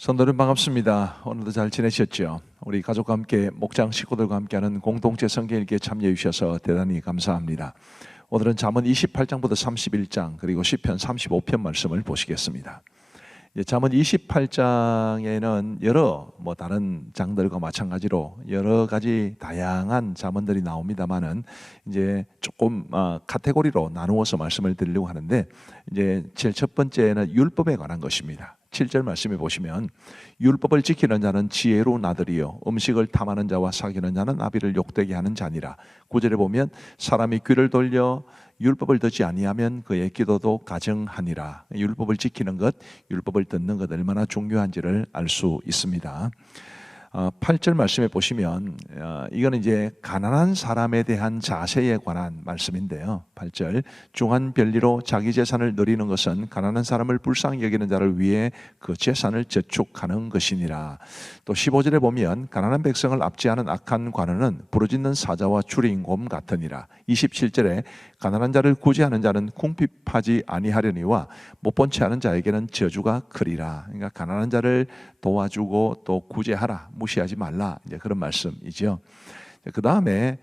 성도님 반갑습니다. 오늘도 잘 지내셨죠? 우리 가족과 함께 목장 식구들과 함께하는 공동체 성경 읽기에 참여해 주셔서 대단히 감사합니다. 오늘은 잠언 28장부터 31장 그리고 시편 35편 말씀을 보시겠습니다. 잠언 28장에는 여러 다른 장들과 마찬가지로 여러 가지 다양한 잠언들이 나옵니다만은 이제 조금 카테고리로 나누어서 말씀을 드리려고 하는데 제일 첫 번째는 율법에 관한 것입니다. 7절 말씀해 보시면 율법을 지키는 자는 지혜로운 아들이요 음식을 탐하는 자와 사귀는 자는 아비를 욕되게 하는 자니라. 9절에 보면 사람이 귀를 돌려 율법을 듣지 아니하면 그의 기도도 가증하니라. 율법을 지키는 것, 율법을 듣는 것 얼마나 중요한지를 알 수 있습니다. 8절 말씀에 보시면 이거는 이제 가난한 사람에 대한 자세에 관한 말씀인데요. 8절 중한 별리로 자기 재산을 누리는 것은 가난한 사람을 불쌍히 여기는 자를 위해 그 재산을 저축하는 것이니라. 또 15절에 보면 가난한 백성을 압제하는 악한 관원은 부르짖는 사자와 줄인 곰 같으니라. 27절에 가난한 자를 구제하는 자는 궁핍하지 아니하려니와 못 본 채 하는 자에게는 저주가 크리라. 그러니까 가난한 자를 도와주고 또 구제하라, 무시하지 말라, 이제 그런 말씀이죠. 그 다음에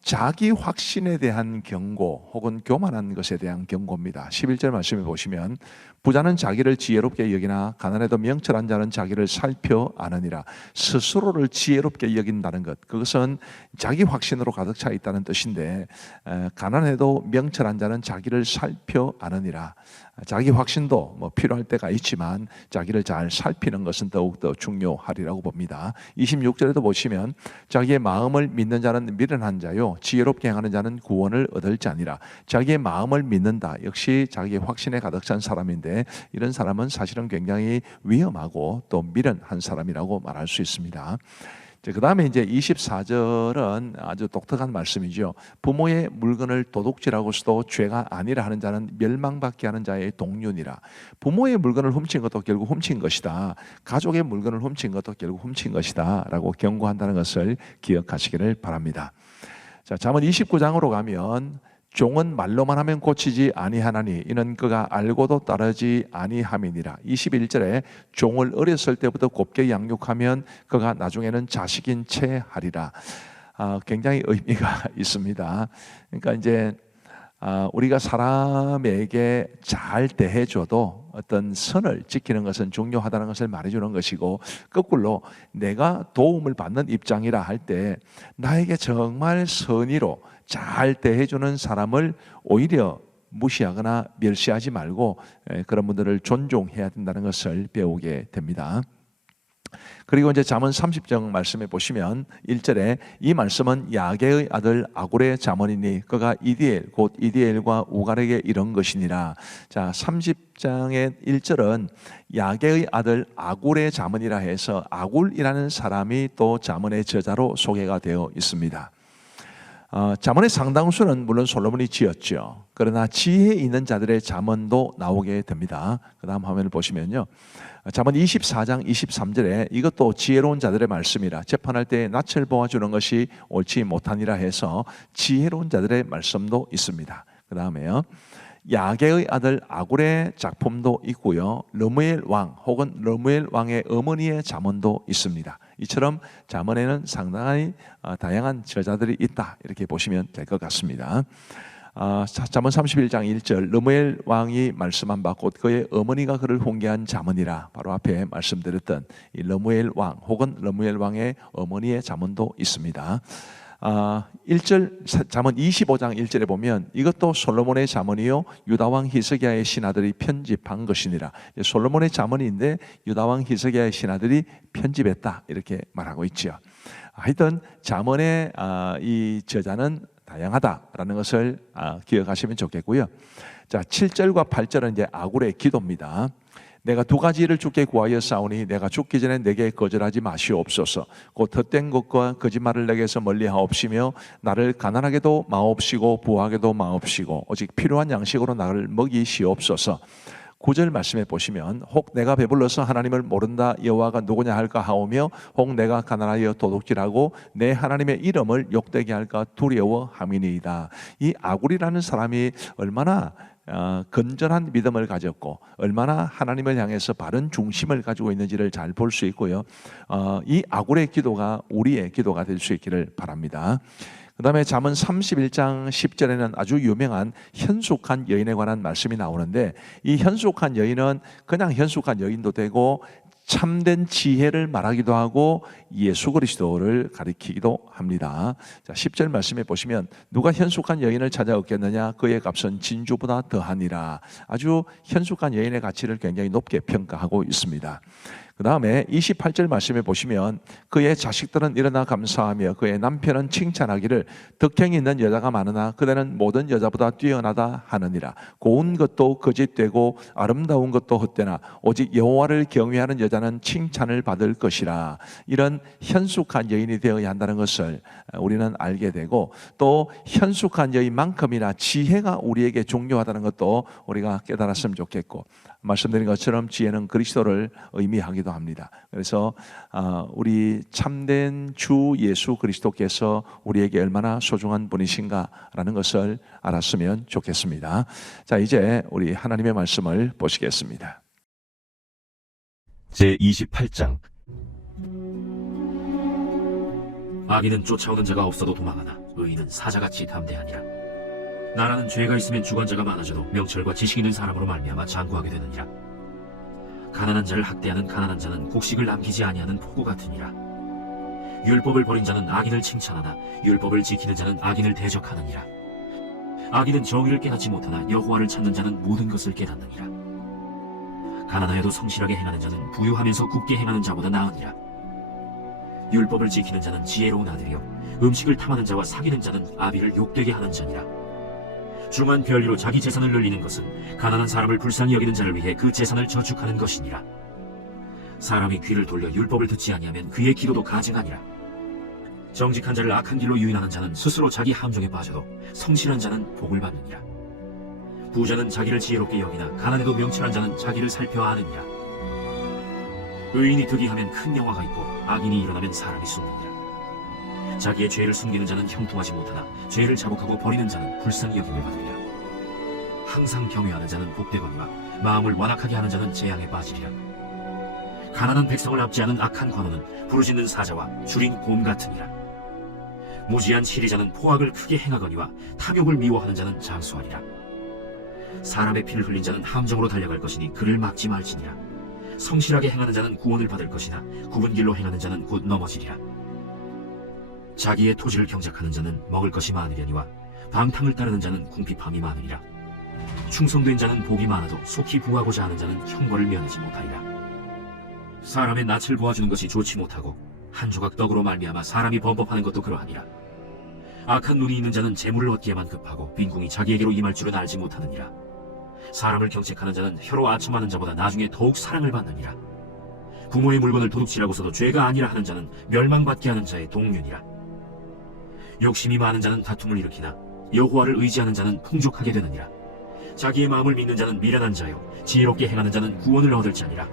자기 확신에 대한 경고 혹은 교만한 것에 대한 경고입니다. 11절 말씀해 보시면 부자는 자기를 지혜롭게 여기나 가난해도 명철한 자는 자기를 살펴 아느니라. 스스로를 지혜롭게 여긴다는 것, 그것은 자기 확신으로 가득 차 있다는 뜻인데 가난해도 명철한 자는 자기를 살펴 아느니라. 자기 확신도 필요할 때가 있지만 자기를 잘 살피는 것은 더욱더 중요하리라고 봅니다. 26절에도 보시면 자기의 마음을 믿는 자는 미련한 자요 지혜롭게 행하는 자는 구원을 얻을 자니라. 자기의 마음을 믿는다, 역시 자기의 확신에 가득 찬 사람인데 이런 사람은 사실은 굉장히 위험하고 또 미련한 사람이라고 말할 수 있습니다. 그 다음에 이제 24절은 아주 독특한 말씀이죠. 부모의 물건을 도둑질하고서도 죄가 아니라 하는 자는 멸망받게 하는 자의 동륜이라. 부모의 물건을 훔친 것도 결국 훔친 것이다, 가족의 물건을 훔친 것도 결국 훔친 것이다 라고 경고한다는 것을 기억하시기를 바랍니다. 자, 잠언 29장으로 가면 종은 말로만 하면 고치지 아니하나니 이는 그가 알고도 따르지 아니함이니라. 21절에 종을 어렸을 때부터 곱게 양육하면 그가 나중에는 자식인 채 하리라. 굉장히 의미가 있습니다. 그러니까 이제 우리가 사람에게 잘 대해줘도 어떤 선을 지키는 것은 중요하다는 것을 말해주는 것이고, 거꾸로 내가 도움을 받는 입장이라 할 때 나에게 정말 선의로 잘 대해주는 사람을 오히려 무시하거나 멸시하지 말고 그런 분들을 존중해야 된다는 것을 배우게 됩니다. 그리고 이제 잠언 30장 말씀에 보시면 1절에 이 말씀은 야게의 아들 아굴의 잠언이니 그가 이디엘 곧 이디엘과 우갈에게 이런 것이니라. 자, 30장의 1절은 야게의 아들 아굴의 잠언이라 해서 아굴이라는 사람이 또 잠언의 저자로 소개가 되어 있습니다. 잠언의 상당수는 물론 솔로몬이 지었죠. 그러나 지혜 있는 자들의 잠언도 나오게 됩니다. 그 다음 화면을 보시면요, 잠언 24장 23절에 이것도 지혜로운 자들의 말씀이라. 재판할 때 낯을 보아주는 것이 옳지 못하니라 해서 지혜로운 자들의 말씀도 있습니다. 그 다음에요, 야게의 아들 아굴의 작품도 있고요, 르무엘 왕 혹은 르무엘 왕의 어머니의 잠언도 있습니다. 이처럼 잠언에는 상당히 다양한 저자들이 있다, 이렇게 보시면 될 것 같습니다. 잠언 31장 1절 르무엘 왕이 말씀한 바 곧 그의 어머니가 그를 훈계한 잠언이라. 바로 앞에 말씀드렸던 이 르무엘 왕 혹은 르무엘 왕의 어머니의 잠언도 있습니다. 1절 잠언 25장 1절에 보면 이것도 솔로몬의 잠언이요 유다왕 히스기야의 신하들이 편집한 것이니라. 솔로몬의 잠언인데 유다왕 히스기야의 신하들이 편집했다, 이렇게 말하고 있죠. 하여튼 잠언의 이 저자는 다양하다라는 것을 기억하시면 좋겠고요. 자, 7절과 8절은 이제 아굴의 기도입니다. 내가 두 가지 일을 주께 구하여 싸우니 내가 죽기 전에 내게 거절하지 마시옵소서. 곧 헛된 것과 거짓말을 내게서 멀리하옵시며 나를 가난하게도 마옵시고 부하게도 마옵시고 오직 필요한 양식으로 나를 먹이시옵소서. 9절 말씀에 보시면 혹 내가 배불러서 하나님을 모른다 여호와가 누구냐 할까 하오며 혹 내가 가난하여 도둑질하고 내 하나님의 이름을 욕되게 할까 두려워함이니이다. 이 아굴이라는 사람이 얼마나 건전한 믿음을 가졌고 얼마나 하나님을 향해서 바른 중심을 가지고 있는지를 잘 볼 수 있고요. 이 아굴의 기도가 우리의 기도가 될 수 있기를 바랍니다. 그 다음에 잠언 31장 10절에는 아주 유명한 현숙한 여인에 관한 말씀이 나오는데, 이 현숙한 여인은 그냥 현숙한 여인도 되고 참된 지혜를 말하기도 하고 예수 그리스도를 가리키기도 합니다. 자, 10절 말씀에 보시면 누가 현숙한 여인을 찾아 얻겠느냐, 그의 값은 진주보다 더하니라. 아주 현숙한 여인의 가치를 굉장히 높게 평가하고 있습니다. 그 다음에 28절 말씀에 보시면 그의 자식들은 일어나 감사하며 그의 남편은 칭찬하기를 덕행이 있는 여자가 많으나 그대는 모든 여자보다 뛰어나다 하느니라. 고운 것도 거짓되고 아름다운 것도 헛되나 오직 여호와를 경외하는 여자는 칭찬을 받을 것이라. 이런 현숙한 여인이 되어야 한다는 것을 우리는 알게 되고, 또 현숙한 여인만큼이나 지혜가 우리에게 중요하다는 것도 우리가 깨달았으면 좋겠고, 말씀드린 것처럼 지혜는 그리스도를 의미하기도 합니다. 그래서 우리 참된 주 예수 그리스도께서 우리에게 얼마나 소중한 분이신가라는 것을 알았으면 좋겠습니다. 자, 이제 우리 하나님의 말씀을 보시겠습니다. 제28장. 악인은 쫓아오는 자가 없어도 도망하나 의인은 사자같이 담대하니라. 나라는 죄가 있으면 주관자가 많아져도 명철과 지식 있는 사람으로 말미암아 장구하게 되느니라. 가난한 자를 학대하는 가난한 자는 곡식을 남기지 아니하는 포구 같으니라. 율법을 버린 자는 악인을 칭찬하나 율법을 지키는 자는 악인을 대적하느니라. 악인은 정의를 깨닫지 못하나 여호와를 찾는 자는 모든 것을 깨닫느니라. 가난하여도 성실하게 행하는 자는 부유하면서 굳게 행하는 자보다 나으니라. 율법을 지키는 자는 지혜로운 아들이요 음식을 탐하는 자와 사귀는 자는 아비를 욕되게 하는 자니라. 중한 별리로 자기 재산을 늘리는 것은 가난한 사람을 불쌍히 여기는 자를 위해 그 재산을 저축하는 것이니라. 사람이 귀를 돌려 율법을 듣지 아니하면 그의 기도도 가증하니라. 정직한 자를 악한 길로 유인하는 자는 스스로 자기 함정에 빠져도 성실한 자는 복을 받느니라. 부자는 자기를 지혜롭게 여기나 가난해도 명철한 자는 자기를 살펴 아느니라. 의인이 득이하면 큰 영화가 있고 악인이 일어나면 사람이 숨느니라. 자기의 죄를 숨기는 자는 형통하지 못하나 죄를 자복하고 버리는 자는 불쌍히 여김을 받으리라. 항상 경외하는 자는 복되거니와 마음을 완악하게 하는 자는 재앙에 빠지리라. 가난한 백성을 압제하는 악한 관원은 부르짖는 사자와 줄인 곰 같으니라. 무지한 시리자는 포악을 크게 행하거니와 탐욕을 미워하는 자는 장수하리라. 사람의 피를 흘린 자는 함정으로 달려갈 것이니 그를 막지 말지니라. 성실하게 행하는 자는 구원을 받을 것이나 굽은 길로 행하는 자는 곧 넘어지리라. 자기의 토지를 경작하는 자는 먹을 것이 많으려니와 방탕을 따르는 자는 궁핍함이 많으리라. 충성된 자는 복이 많아도 속히 부하고자 하는 자는 형벌을 면하지 못하리라. 사람의 낯을 보아주는 것이 좋지 못하고 한 조각 떡으로 말미암아 사람이 범법하는 것도 그러하니라. 악한 눈이 있는 자는 재물을 얻기에만 급하고 빈궁이 자기에게로 임할 줄은 알지 못하느니라. 사람을 경책하는 자는 혀로 아첨하는 자보다 나중에 더욱 사랑을 받느니라. 부모의 물건을 도둑질하고서도 죄가 아니라 하는 자는 멸망받게 하는 자의 동류니라. 욕심이 많은 자는 다툼을 일으키나 여호와를 의지하는 자는 풍족하게 되느니라. 자기의 마음을 믿는 자는 미련한 자요 지혜롭게 행하는 자는 구원을 얻을 자니라.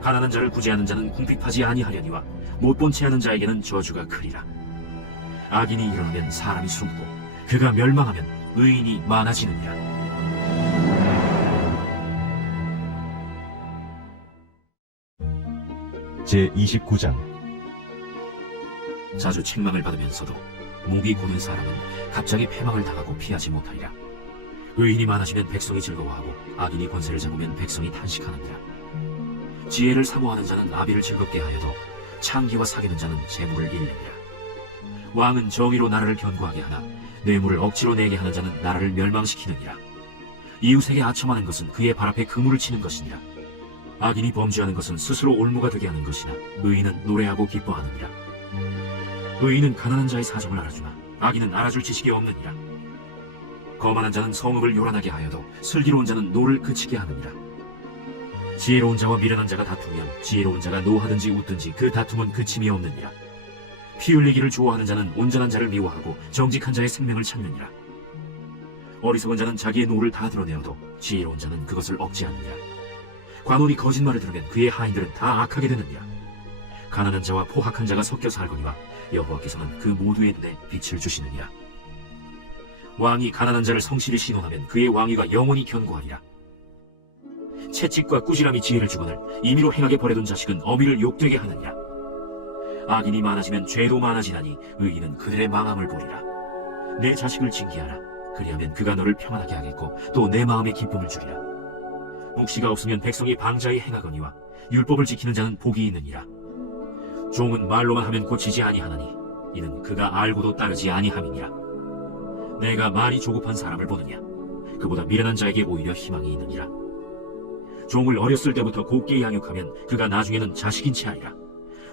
가난한 자를 구제하는 자는 궁핍하지 아니하려니와 못본 채 하는 자에게는 저주가 크리라. 악인이 일어나면 사람이 숨고 그가 멸망하면 의인이 많아지느니라. 제29장. 자주 책망을 받으면서도 목이 고는 사람은 갑자기 패망을 당하고 피하지 못하리라. 의인이 많아지면 백성이 즐거워하고 악인이 권세를 잡으면 백성이 탄식하느니라. 지혜를 사모하는 자는 아비를 즐겁게 하여도 창기와 사귀는 자는 재물을 잃느니라. 왕은 정의로 나라를 견고하게 하나 뇌물을 억지로 내게 하는 자는 나라를 멸망시키느니라. 이웃에게 아첨하는 것은 그의 발 앞에 그물을 치는 것이니라. 악인이 범죄하는 것은 스스로 올무가 되게 하는 것이나 의인은 노래하고 기뻐하느니라. 의인은 가난한 자의 사정을 알아주나 악인은 알아줄 지식이 없느니라. 거만한 자는 성읍을 요란하게 하여도 슬기로운 자는 노를 그치게 하느니라. 지혜로운 자와 미련한 자가 다투면 지혜로운 자가 노하든지 웃든지 그 다툼은 그침이 없느니라. 피 흘리기를 좋아하는 자는 온전한 자를 미워하고 정직한 자의 생명을 찾느니라. 어리석은 자는 자기의 노를 다 드러내어도 지혜로운 자는 그것을 억제하느니라. 관원이 거짓말을 들으면 그의 하인들은 다 악하게 되느니라. 가난한 자와 포학한 자가 섞여 살거니와 여호와께서는 그 모두의 눈에 빛을 주시느니라. 왕이 가난한 자를 성실히 신원하면 그의 왕위가 영원히 견고하리라. 채찍과 꾸지람이 지혜를 주거늘 임의로 행하게 버려둔 자식은 어미를 욕되게 하느니라. 악인이 많아지면 죄도 많아지나니 의인은 그들의 망함을 보리라. 내 자식을 징계하라. 그리하면 그가 너를 평안하게 하겠고 또 내 마음에 기쁨을 주리라. 묵시가 없으면 백성이 방자히 행하거니와 율법을 지키는 자는 복이 있느니라. 종은 말로만 하면 고치지 아니하나니 이는 그가 알고도 따르지 아니함이니라. 내가 말이 조급한 사람을 보느냐? 그보다 미련한 자에게 오히려 희망이 있느니라. 종을 어렸을 때부터 곱게 양육하면 그가 나중에는 자식인 채 하리라.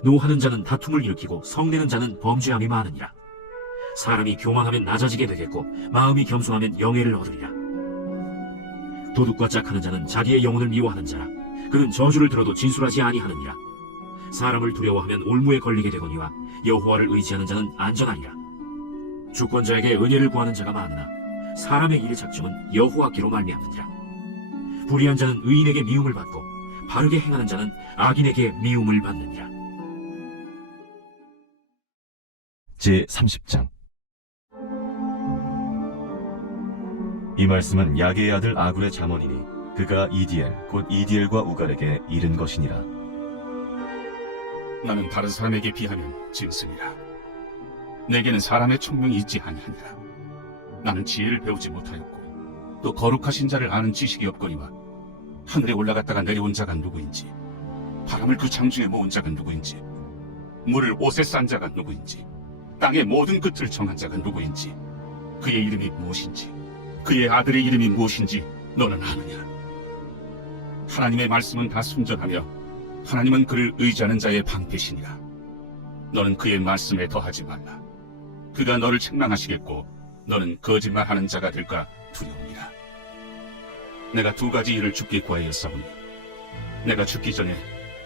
노하는 자는 다툼을 일으키고 성내는 자는 범죄함이 많으니라. 사람이 교만하면 낮아지게 되겠고 마음이 겸손하면 영예를 얻으리라. 도둑과 짝하는 자는 자기의 영혼을 미워하는 자라. 그는 저주를 들어도 진술하지 아니하느니라. 사람을 두려워하면 올무에 걸리게 되거니와 여호와를 의지하는 자는 안전하리라. 주권자에게 은혜를 구하는 자가 많으나 사람의 일의 작정은 여호와께로 말미암느니라. 불의한 자는 의인에게 미움을 받고 바르게 행하는 자는 악인에게 미움을 받느니라. 제30장 이 말씀은 야게의 아들 아굴의 잠언이니 그가 이디엘 곧 이디엘과 우갈에게 이른 것이니라. 나는 다른 사람에게 비하면 짐승이라. 내게는 사람의 총명이 있지 아니하니라. 나는 지혜를 배우지 못하였고 또 거룩하신 자를 아는 지식이 없거니와 하늘에 올라갔다가 내려온 자가 누구인지, 바람을 그 창중에 모은 자가 누구인지, 물을 옷에 싼 자가 누구인지, 땅의 모든 끝을 정한 자가 누구인지, 그의 이름이 무엇인지, 그의 아들의 이름이 무엇인지 너는 아느냐? 하나님의 말씀은 다 순전하며 하나님은 그를 의지하는 자의 방패시니라. 너는 그의 말씀에 더하지 말라. 그가 너를 책망하시겠고 너는 거짓말하는 자가 될까 두려우니라. 내가 두 가지 일을 주께 구하였사오니 내가 죽기 전에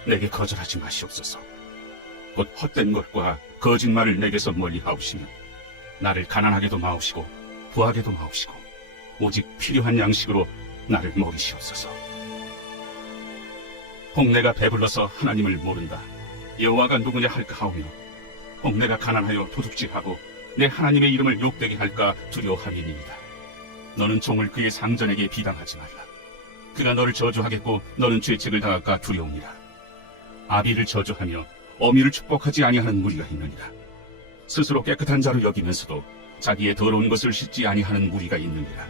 내게 거절하지 마시옵소서. 곧 헛된 것과 거짓말을 내게서 멀리 하옵시며 나를 가난하게도 마옵시고 부하게도 마옵시고 오직 필요한 양식으로 나를 먹이시옵소서. 혹 내가 배불러서 하나님을 모른다, 여호와가 누구냐 할까 하오며 혹 내가 가난하여 도둑질하고 내 하나님의 이름을 욕되게 할까 두려워함이니이다. 너는 종을 그의 상전에게 비방하지 말라. 그가 너를 저주하겠고 너는 죄책을 당할까 두려우니라. 아비를 저주하며 어미를 축복하지 아니하는 무리가 있느니라. 스스로 깨끗한 자로 여기면서도 자기의 더러운 것을 씻지 아니하는 무리가 있느니라.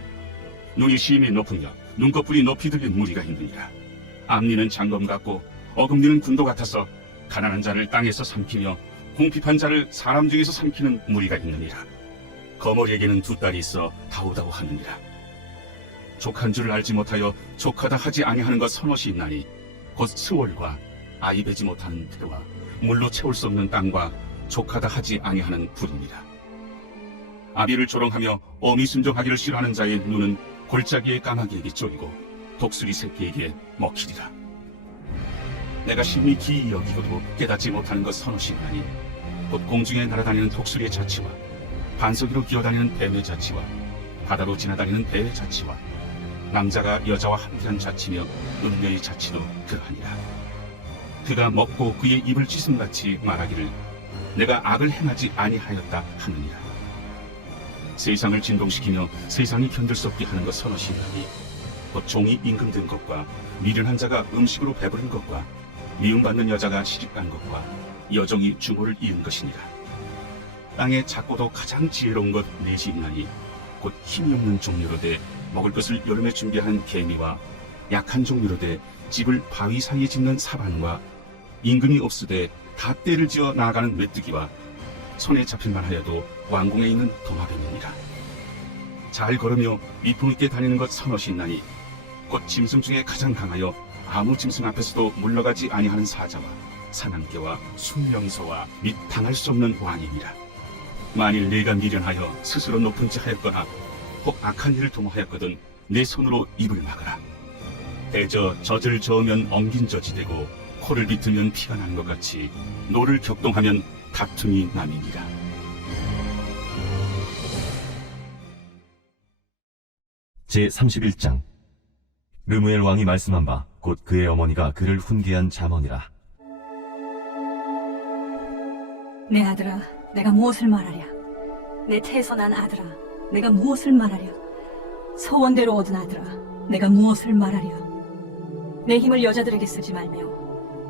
눈이 심히 높으며 눈꺼풀이 높이 들린 무리가 있느니라. 앞니는 장검 같고 어금니는 군도 같아서 가난한 자를 땅에서 삼키며 궁핍한 자를 사람 중에서 삼키는 무리가 있느니라. 거머리에게는 두 딸이 있어 다우다우 하느니라. 족한 줄을 알지 못하여 족하다 하지 아니하는 것 서넛이 있나니 곧 스월과 아이 베지 못하는 태와 물로 채울 수 없는 땅과 족하다 하지 아니하는 불이니라. 아비를 조롱하며 어미 순종하기를 싫어하는 자의 눈은 골짜기의 까마귀에게 쫄이고 독수리 새끼에게 먹히리라. 내가 심히 기이 여기고도 깨닫지 못하는 것 서너시 있나니 곧 공중에 날아다니는 독수리의 자치와 반석이로 기어다니는 뱀의 자치와 바다로 지나다니는 배의 자치와 남자가 여자와 함께한 자치며 음녀의 자치도 그러하니라. 그가 먹고 그의 입을 찢음같이 말하기를 내가 악을 행하지 아니하였다 하느니라. 세상을 진동시키며 세상이 견딜 수 없게 하는 것 서너시 있나니 곧 종이 임금 든 것과 미련한 자가 음식으로 배부른 것과 미움받는 여자가 시집간 것과 여종이 주모를 이은 것이니라. 땅에 작고도 가장 지혜로운 것 넷이 있나니 곧 힘이 없는 종류로되 먹을 것을 여름에 준비한 개미와 약한 종류로되 집을 바위 사이에 짓는 사반과 임금이 없으되 다 때를 지어 나아가는 메뚜기와 손에 잡힐만 하여도 왕궁에 있는 도마뱀이니라. 잘 걸으며 미풍 있게 다니는 것 서넛이 있나니 곧 짐승 중에 가장 강하여 아무 짐승 앞에서도 물러가지 아니하는 사자와 사냥개와 순명소와 및 당할 수 없는 왕이니라. 만일 내가 미련하여 스스로 높은 지 하였거나 혹 악한 일을 도모하였거든 내 손으로 입을 막으라. 대저 젖을 저으면 엉긴 젖이 되고 코를 비틀면 피가 나는 것 같이 노를 격동하면 다툼이 남이니라. 제31장 르무엘 왕이 말씀한 바 곧 그의 어머니가 그를 훈계한 잠언이라. 내 아들아, 내가 무엇을 말하랴? 내 태선한 아들아, 내가 무엇을 말하랴? 서원대로 얻은 아들아, 내가 무엇을 말하랴? 내 힘을 여자들에게 쓰지 말며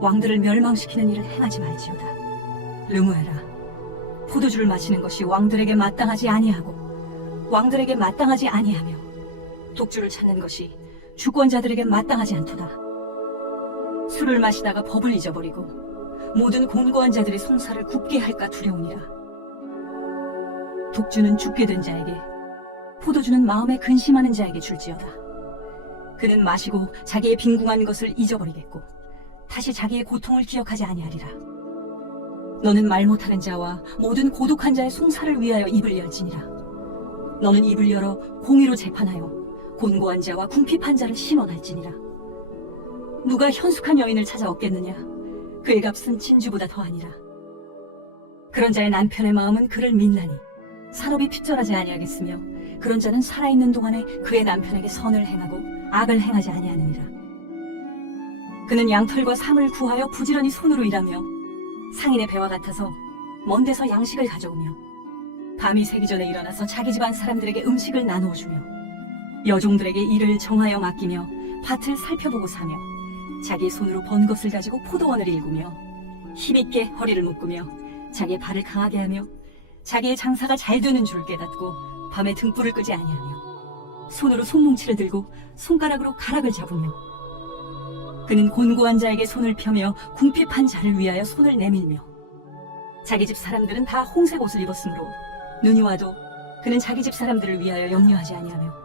왕들을 멸망시키는 일을 행하지 말지어다. 르무에라, 포도주를 마시는 것이 왕들에게 마땅하지 아니하고 왕들에게 마땅하지 아니하며 독주를 찾는 것이 주권자들에게 마땅하지 않도다. 술을 마시다가 법을 잊어버리고 모든 곤고한 자들의 송사를 굽게 할까 두려우니라. 독주는 죽게 된 자에게, 포도주는 마음에 근심하는 자에게 줄지어다. 그는 마시고 자기의 빈궁한 것을 잊어버리겠고 다시 자기의 고통을 기억하지 아니하리라. 너는 말 못하는 자와 모든 고독한 자의 송사를 위하여 입을 열지니라. 너는 입을 열어 공의로 재판하여 곤고한 자와 궁핍한 자를 신원할지니라. 누가 현숙한 여인을 찾아 얻겠느냐? 그의 값은 진주보다 더하니라. 그런 자의 남편의 마음은 그를 믿나니 산업이 핍절하지 아니하겠으며 그런 자는 살아있는 동안에 그의 남편에게 선을 행하고 악을 행하지 아니하느니라. 그는 양털과 삼을 구하여 부지런히 손으로 일하며 상인의 배와 같아서 먼 데서 양식을 가져오며 밤이 새기 전에 일어나서 자기 집안 사람들에게 음식을 나누어 주며 여종들에게 일을 정하여 맡기며 밭을 살펴보고 사며 자기의 손으로 번 것을 가지고 포도원을 일구며 힘있게 허리를 묶으며 자기의 발을 강하게 하며 자기의 장사가 잘 되는 줄을 깨닫고 밤에 등불을 끄지 아니하며 손으로 손뭉치를 들고 손가락으로 가락을 잡으며 그는 곤고한 자에게 손을 펴며 궁핍한 자를 위하여 손을 내밀며 자기 집 사람들은 다 홍색 옷을 입었으므로 눈이 와도 그는 자기 집 사람들을 위하여 염려하지 아니하며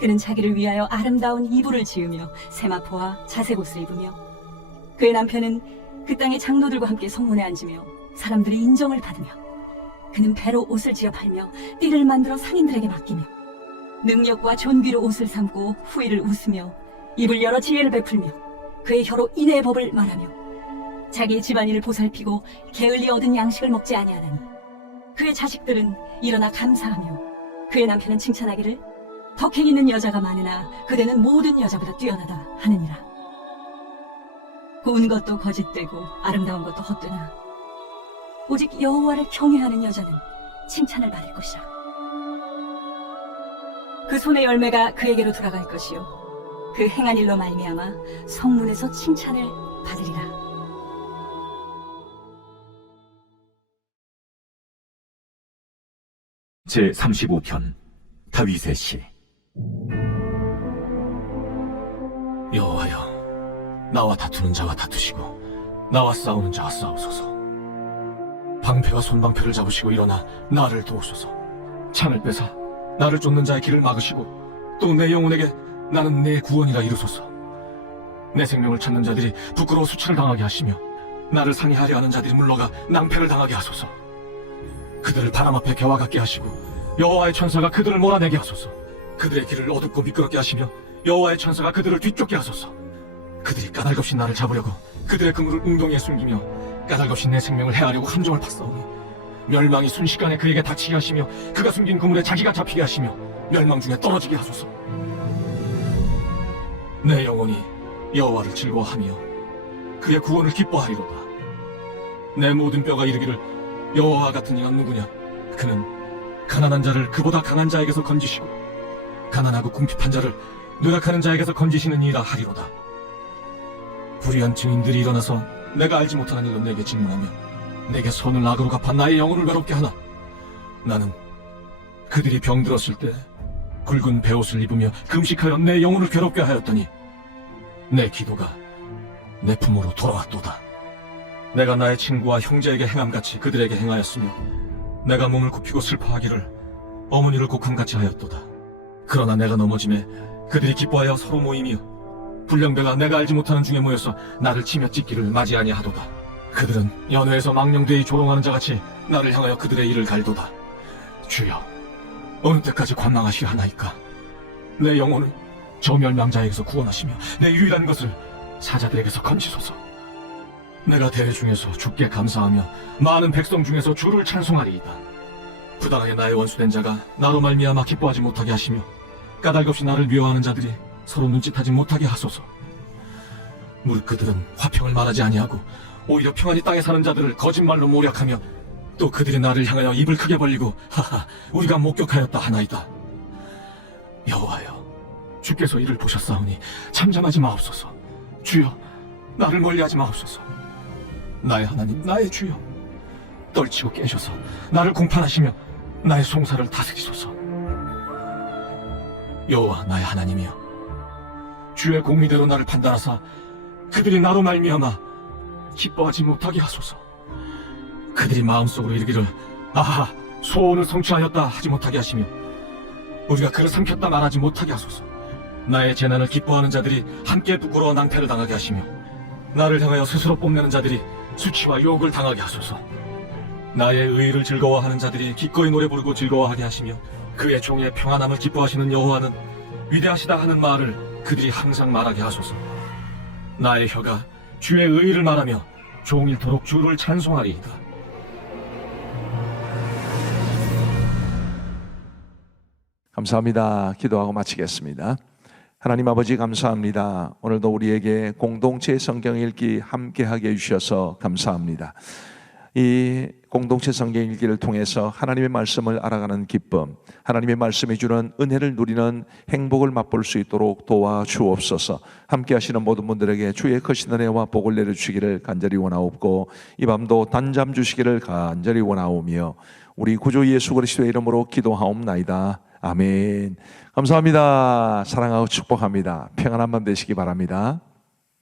그는 자기를 위하여 아름다운 이불을 지으며 세마포와 자색 옷을 입으며 그의 남편은 그 땅의 장로들과 함께 성문에 앉으며 사람들의 인정을 받으며 그는 배로 옷을 지어 팔며 띠를 만들어 상인들에게 맡기며 능력과 존귀로 옷을 삼고 후일을 웃으며 입을 열어 지혜를 베풀며 그의 혀로 인애의 법을 말하며 자기의 집안일을 보살피고 게을리 얻은 양식을 먹지 아니하나니 그의 자식들은 일어나 감사하며 그의 남편은 칭찬하기를 덕행 있는 여자가 많으나 그대는 모든 여자보다 뛰어나다 하느니라. 고운 것도 거짓되고 아름다운 것도 헛되나 오직 여호와를 경외하는 여자는 칭찬을 받을 것이라. 그 손의 열매가 그에게로 돌아갈 것이요 그 행한 일로 말미암아 성문에서 칭찬을 받으리라. 제35편 다윗의 시. 여호와여, 나와 다투는 자와 다투시고 나와 싸우는 자와 싸우소서. 방패와 손방패를 잡으시고 일어나 나를 도우소서. 창을 빼사 나를 쫓는 자의 길을 막으시고 또 내 영혼에게 나는 내 구원이라 이루소서. 내 생명을 찾는 자들이 부끄러워 수치를 당하게 하시며 나를 상해하려 하는 자들이 물러가 낭패를 당하게 하소서. 그들을 바람 앞에 개와 같게 하시고 여호와의 천사가 그들을 몰아내게 하소서. 그들의 길을 어둡고 미끄럽게 하시며 여호와의 천사가 그들을 뒤쫓게 하소서. 그들이 까닭없이 나를 잡으려고 그들의 그물을 웅덩이에 숨기며 까닭없이 내 생명을 해하려고 함정을 팠사오니 멸망이 순식간에 그에게 닥치게 하시며 그가 숨긴 그물에 자기가 잡히게 하시며 멸망 중에 떨어지게 하소서. 내 영혼이 여호와를 즐거워하며 그의 구원을 기뻐하리로다. 내 모든 뼈가 이르기를 여호와 같은 이가 누구냐? 그는 가난한 자를 그보다 강한 자에게서 건지시고 가난하고 궁핍한 자를 누락하는 자에게서 건지시는 이라 하리로다. 불의한 증인들이 일어나서 내가 알지 못하는 일로 내게 질문하며 내게 선을 악으로 갚아 나의 영혼을 외롭게 하나. 나는 그들이 병들었을 때 굵은 베옷을 입으며 금식하여 내 영혼을 괴롭게 하였더니 내 기도가 내 품으로 돌아왔도다. 내가 나의 친구와 형제에게 행함같이 그들에게 행하였으며 내가 몸을 굽히고 슬퍼하기를 어머니를 곡함같이 하였도다. 그러나 내가 넘어짐에 그들이 기뻐하여 서로 모이며 불량배가 내가 알지 못하는 중에 모여서 나를 치며 찢기를 맞이 아니하도다. 그들은 연회에서 망령되이 조롱하는 자같이 나를 향하여 그들의 일을 갈도다. 주여, 어느 때까지 관망하시려 하나이까? 내 영혼을 저 멸망자에게서 구원하시며 내 유일한 것을 사자들에게서 건지소서. 내가 대회 중에서 주께 감사하며 많은 백성 중에서 주를 찬송하리이다. 부당하게 나의 원수된 자가 나로 말미암아 기뻐하지 못하게 하시며 까닭없이 나를 미워하는 자들이 서로 눈짓하지 못하게 하소서. 무릇 그들은 화평을 말하지 아니하고 오히려 평안히 땅에 사는 자들을 거짓말로 모략하며 또 그들이 나를 향하여 입을 크게 벌리고 하하 우리가 목격하였다 하나이다. 여호와여, 주께서 이를 보셨사오니 잠잠하지 마옵소서. 주여, 나를 멀리하지 마옵소서. 나의 하나님, 나의 주여, 떨치고 깨셔서 나를 공판하시며 나의 송사를 다스리소서. 여호와 나의 하나님이여, 주의 공의대로 나를 판단하사 그들이 나로 말미암아 기뻐하지 못하게 하소서. 그들이 마음속으로 이르기를 아하 소원을 성취하였다 하지 못하게 하시며 우리가 그를 삼켰다 말하지 못하게 하소서. 나의 재난을 기뻐하는 자들이 함께 부끄러워 낭패를 당하게 하시며 나를 향하여 스스로 뽐내는 자들이 수치와 욕을 당하게 하소서. 나의 의의를 즐거워하는 자들이 기꺼이 노래 부르고 즐거워하게 하시며 그의 종의 평안함을 기뻐하시는 여호와는 위대하시다 하는 말을 그들이 항상 말하게 하소서. 나의 혀가 주의 의의를 말하며 종일토록 주를 찬송하리이다. 감사합니다. 기도하고 마치겠습니다. 하나님 아버지 감사합니다. 오늘도 우리에게 공동체 성경 읽기 함께하게 해주셔서 감사합니다. 이 공동체 성경 읽기를 통해서 하나님의 말씀을 알아가는 기쁨, 하나님의 말씀이 주는 은혜를 누리는 행복을 맛볼 수 있도록 도와주옵소서. 함께 하시는 모든 분들에게 주의 크신 은혜와 복을 내려주시기를 간절히 원하옵고 이 밤도 단잠 주시기를 간절히 원하오며 우리 구주 예수 그리스도의 이름으로 기도하옵나이다. 아멘. 감사합니다. 사랑하고 축복합니다. 평안한 밤 되시기 바랍니다.